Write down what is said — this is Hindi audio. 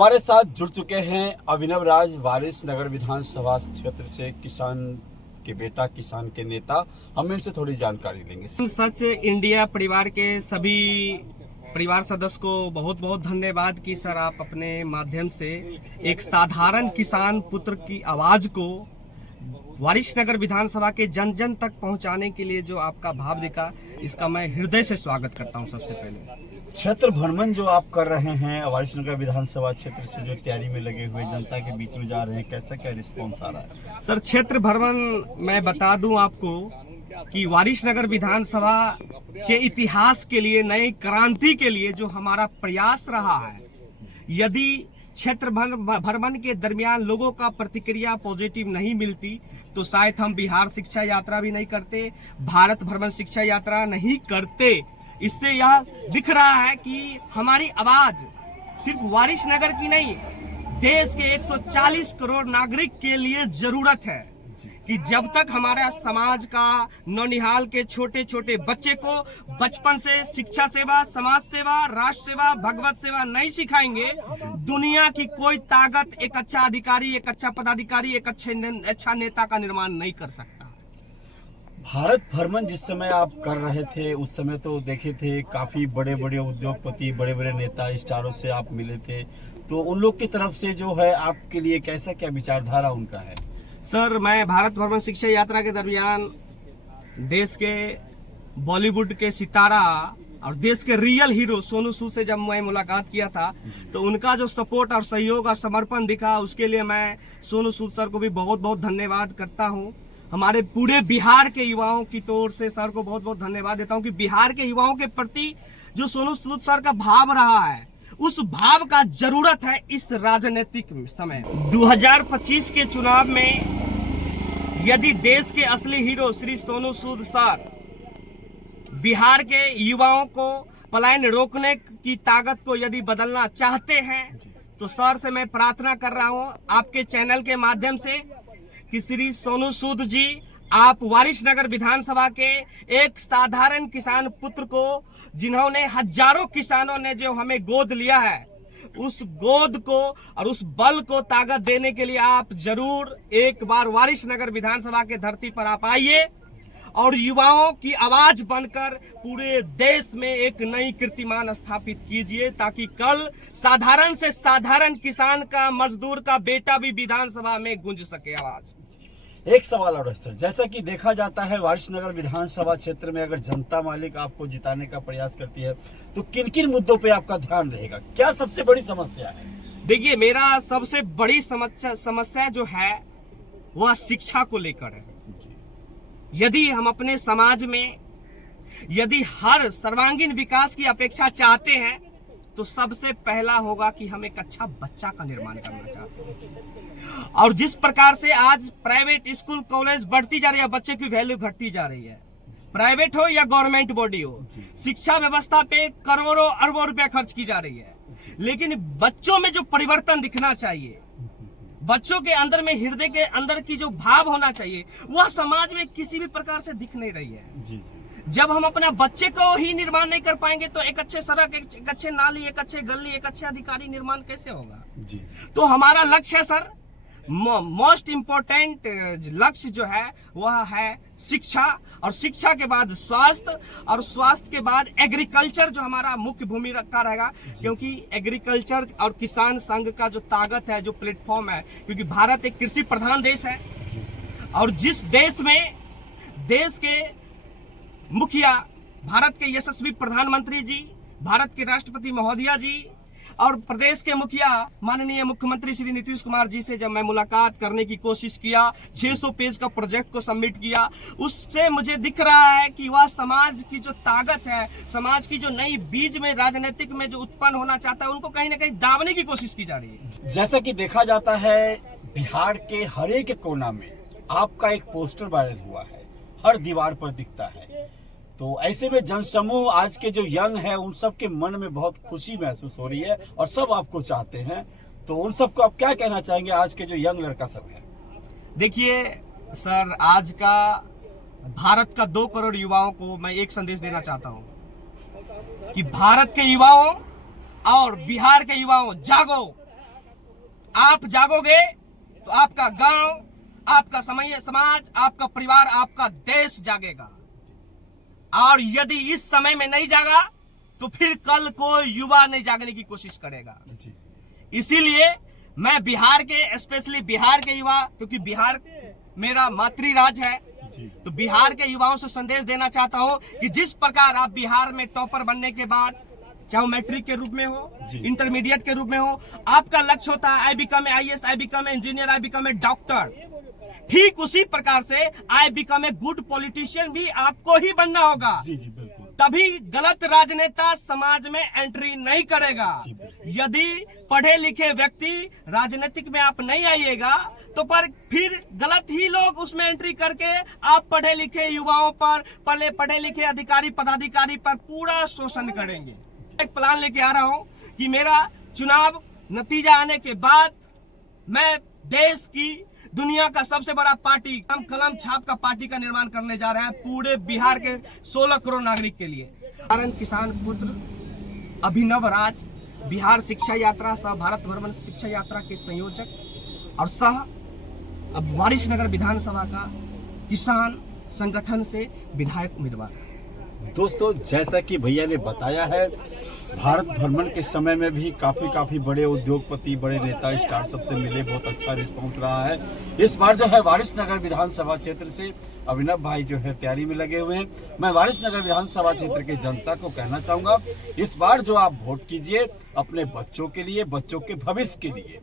हमारे साथ जुड़ चुके हैं अभिनव राज, वारिस नगर विधानसभा क्षेत्र से, किसान के बेटा, किसान के नेता। हम इनसे थोड़ी जानकारी लेंगे। सच इंडिया परिवार के सभी परिवार सदस्य को बहुत बहुत धन्यवाद कि सर आप अपने माध्यम से एक साधारण किसान पुत्र की आवाज को वारिस नगर विधानसभा के जन जन तक पहुंचाने के लिए जो आपका भाव दिखा, इसका मैं हृदय से स्वागत करता हूं। सबसे पहले क्षेत्र भ्रमण जो आप कर रहे हैं, वारिस नगर विधानसभा क्षेत्र से जो तैयारी में लगे हुए जनता के बीच में जा रहे हैं, कैसा क्या रिस्पॉन्स आ रहा है? सर क्षेत्र भ्रमण मैं बता दूं आपको कि वारिस नगर विधानसभा के इतिहास के लिए, नई क्रांति के लिए जो हमारा प्रयास रहा है, यदि क्षेत्र भ्रमण के दरमियान लोगों का प्रतिक्रिया पॉजिटिव नहीं मिलती तो शायद हम बिहार शिक्षा यात्रा भी नहीं करते, भारत भ्रमण शिक्षा यात्रा नहीं करते। इससे यह दिख रहा है कि हमारी आवाज सिर्फ वारिस नगर की नहीं, देश के 140 करोड़ नागरिक के लिए जरूरत है कि जब तक हमारा समाज का नौनिहाल के छोटे छोटे बच्चे को बचपन से शिक्षा सेवा, समाज सेवा, राष्ट्र सेवा, भगवत सेवा नहीं सिखाएंगे, दुनिया की कोई ताकत एक अच्छा अधिकारी, एक अच्छा पदाधिकारी, एक अच्छा नेता का निर्माण नहीं कर सकता। भारत भ्रमण जिस समय आप कर रहे थे, उस समय तो देखे थे काफी बड़े बड़े उद्योगपति, बड़े बड़े नेता, स्टारों से आप मिले थे, तो उन लोग की तरफ से जो है आपके लिए कैसा क्या विचारधारा उनका है? सर, मैं भारत भ्रमण शिक्षा यात्रा के दरमियान देश के बॉलीवुड के सितारा और देश के रियल हीरो सोनू सूद से जब मैं मुलाकात किया था तो उनका जो सपोर्ट और सहयोग और समर्पण दिखा, उसके लिए मैं सोनू सूद सर को भी बहुत बहुत धन्यवाद करता हूं। हमारे पूरे बिहार के युवाओं की तौर से सर को बहुत बहुत धन्यवाद देता हूं कि बिहार के युवाओं के प्रति जो सोनू सूद सर का भाव रहा है, उस भाव का जरूरत है इस राजनीतिक समय। 2025 के चुनाव में यदि देश के असली हीरो श्री सोनू सूद सर बिहार के युवाओं को पलायन रोकने की ताकत को यदि बदलना चाहते हैं तो सर से मैं प्रार्थना कर रहा हूं आपके चैनल के माध्यम से कि श्री सोनू सूद जी, आप वारिस नगर विधानसभा के एक साधारण किसान पुत्र को, जिन्होंने हजारों किसानों ने जो हमें गोद लिया है, उस गोद को और उस बल को ताकत देने के लिए आप जरूर एक बार वारिस नगर विधानसभा के धरती पर आप आइए और युवाओं की आवाज बनकर पूरे देश में एक नई कीर्तिमान स्थापित कीजिए, ताकि कल साधारण से साधारण किसान का, मजदूर का बेटा भी विधानसभा में गूंज सके आवाज। एक सवाल और है सर, जैसा कि देखा जाता है वारिस नगर विधानसभा क्षेत्र में अगर जनता मालिक आपको जिताने का प्रयास करती है तो किन किन मुद्दों पे आपका ध्यान रहेगा? क्या सबसे बड़ी समस्या है? देखिए, मेरा सबसे बड़ी समस्या जो है वह शिक्षा को लेकर है। यदि हम अपने समाज में यदि हर सर्वांगीण विकास की अपेक्षा चाहते हैं तो सबसे पहला होगा कि हम एक अच्छा बच्चा का निर्माण करना चाहते हैं। और जिस प्रकार से आज प्राइवेट स्कूल कॉलेज बढ़ती जा रही है, बच्चे की वैल्यू घटती जा रही है, प्राइवेट हो या गवर्नमेंट बॉडी हो, शिक्षा व्यवस्था पे करोड़ों अरबों रुपए खर्च की जा रही है, लेकिन बच्चों में जो परिवर्तन दिखना चाहिए, बच्चों के अंदर में, हृदय के अंदर की जो भाव होना चाहिए, वह समाज में किसी भी प्रकार से दिख नहीं रही है। जब हम अपना बच्चे को ही निर्माण नहीं कर पाएंगे तो एक अच्छे सड़क, एक अच्छे नाली, एक अच्छे गली, एक अच्छे अधिकारी निर्माण कैसे होगा? तो हमारा लक्ष्य है सर, मोस्ट इम्पोर्टेंट लक्ष्य जो है वह है शिक्षा, और शिक्षा के बाद स्वास्थ्य, और स्वास्थ्य के बाद एग्रीकल्चर जो हमारा मुख्य भूमि रखता रहेगा, क्योंकि एग्रीकल्चर और किसान संघ का जो ताकत है, जो प्लेटफॉर्म है, क्योंकि भारत एक कृषि प्रधान देश है, और जिस देश में देश के मुखिया, भारत के यशस्वी प्रधानमंत्री जी, भारत के राष्ट्रपति महोदया जी और प्रदेश के मुखिया माननीय मुख्यमंत्री श्री नीतीश कुमार जी से जब मैं मुलाकात करने की कोशिश किया, 600 पेज का प्रोजेक्ट को सबमिट किया, उससे मुझे दिख रहा है कि वह समाज की जो ताकत है, समाज की जो नई बीज में राजनीतिक में जो उत्पन्न होना चाहता है, उनको कहीं ना कहीं दाबने की कोशिश की जा रही है। जैसा कि देखा जाता है बिहार के हर एक कोना में आपका एक पोस्टर वायरल हुआ है, हर दीवार पर दिखता है, तो ऐसे में जनसमूह, आज के जो यंग है, उन सब के मन में बहुत खुशी महसूस हो रही है और सब आपको चाहते हैं, तो उन सबको आप क्या कहना चाहेंगे, आज के जो यंग लड़का सब है? देखिए सर, आज का भारत का 2 करोड़ युवाओं को मैं एक संदेश देना चाहता हूं कि भारत के युवाओं और बिहार के युवाओं, जागो, आप जागोगे तो आपका गांव, आपका समाज, आपका परिवार, आपका देश जागेगा। और यदि इस समय में नहीं जागा तो फिर कल कोई युवा नहीं जागने की कोशिश करेगा। इसीलिए मैं बिहार के, स्पेशली बिहार के युवा, क्योंकि बिहार मेरा मातृ राज्य है, तो बिहार के युवाओं से संदेश देना चाहता हूं कि जिस प्रकार आप बिहार में टॉपर बनने के बाद, चाहे मैट्रिक के रूप में हो, इंटरमीडिएट के रूप में हो, आपका लक्ष्य होता है I become a IAS, I become a engineer, I become a doctor, ठीक उसी प्रकार से I become a good politician भी आपको ही बनना होगा। बिल्कुल। तभी गलत राजनेता समाज में एंट्री नहीं करेगा। यदि पढ़े लिखे व्यक्ति राजनीतिक में आप नहीं आइएगा तो पर फिर गलत ही लोग उसमें एंट्री करके आप पढ़े लिखे युवाओं पर, पढ़े लिखे अधिकारी पदाधिकारी पर पूरा शोषण करेंगे। एक प्लान लेके आ रहा हूं कि मेरा चुनाव नतीजा आने के बाद मैं देश की, दुनिया का सबसे बड़ा पार्टी, कलम छाप का पार्टी का निर्माण करने जा रहे हैं पूरे बिहार के 16 करोड़ नागरिक के लिए। किसान पुत्र अभिनव राज बिहार शिक्षा यात्रा सह भारत भ्रमण शिक्षा यात्रा के संयोजक और सह अब वारिसनगर विधानसभा का किसान संगठन से विधायक उम्मीदवार। दोस्तों, जैसा कि भैया ने बताया है, भारत भ्रमण के समय में भी काफी बड़े उद्योगपति, बड़े नेता, स्टार सबसे मिले, बहुत अच्छा रिस्पांस रहा है। इस बार जो है वारिसनगर विधानसभा क्षेत्र से अभिनव भाई जो है तैयारी में लगे हुए हैं। मैं वारिसनगर विधानसभा क्षेत्र के जनता को कहना चाहूंगा, इस बार जो आप वोट कीजिए अपने बच्चों के लिए, बच्चों के भविष्य के लिए,